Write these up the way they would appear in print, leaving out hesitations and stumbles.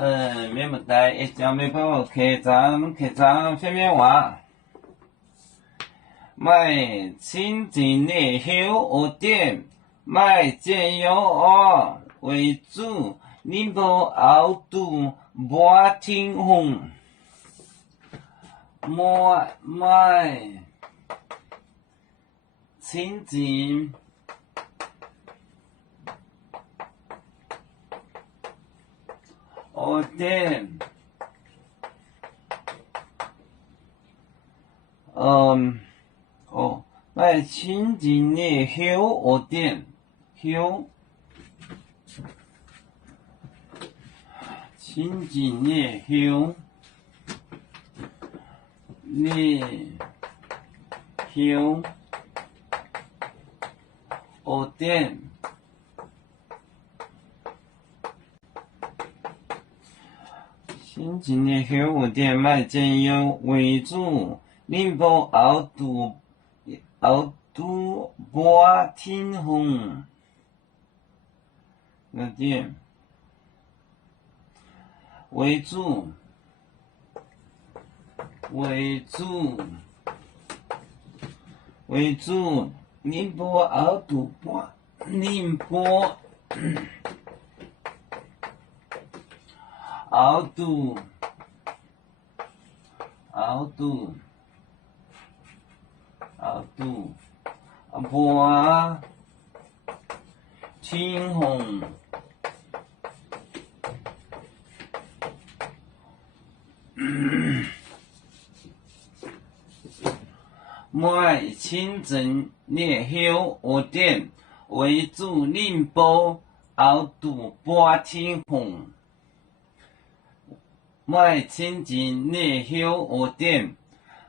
没问题，一讲没帮我开张下面话。卖清净内后学店，卖酱油鹅为主，宁波熬肚麻天红。卖清净学店，卖清净内后学店，清净内后学店。清净内后学店卖酱油为主，宁波熬肚麻天红。那店为主，宁波熬肚宁波熬肚麻天红。卖清净内后学店为主，宁波熬肚麻天红。卖清净内后学店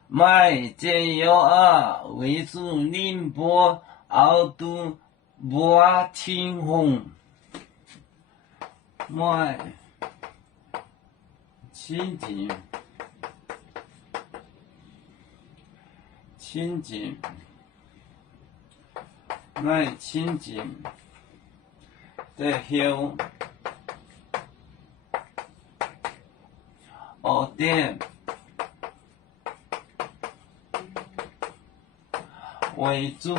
卖酱油鹅为主，宁波熬肚麻天红。卖清净卖清净的后学店为主，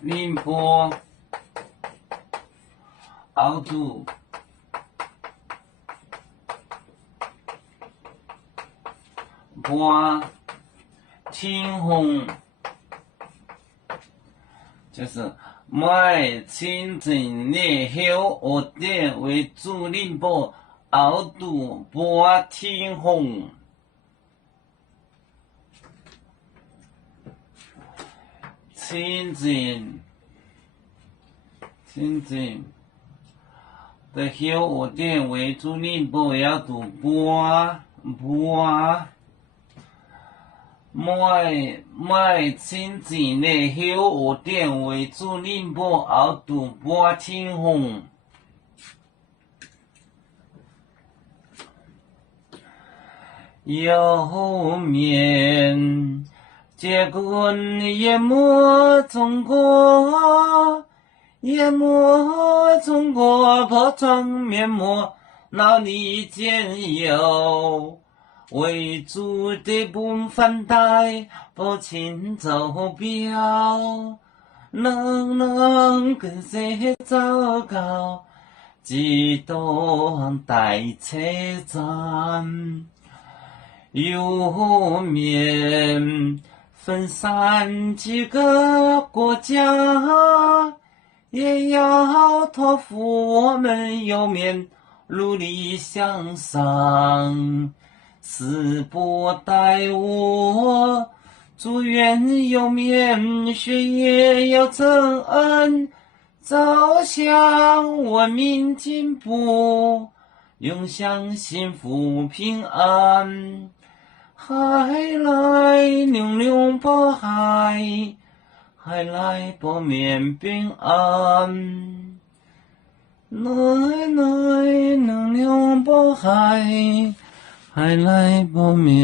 宁波熬肚麻天红，就是卖清净内后学店为主，宁波熬肚麻天红。清净的后学店为主，宁波熬肚卖清净内后学店为主，宁波熬肚麻天红。有面结棍淹没中国，破窗面膜闹里间有，为主的本反带不请走标，能跟谁糟糕，几多待车站。有面分散几个国家，也要托付我们有面努力向上。死不待我，祝愿有面学业要承恩，走向文明进步，永享幸福平安。海来流流波海，海来波面平安。来流流波海，海来波面。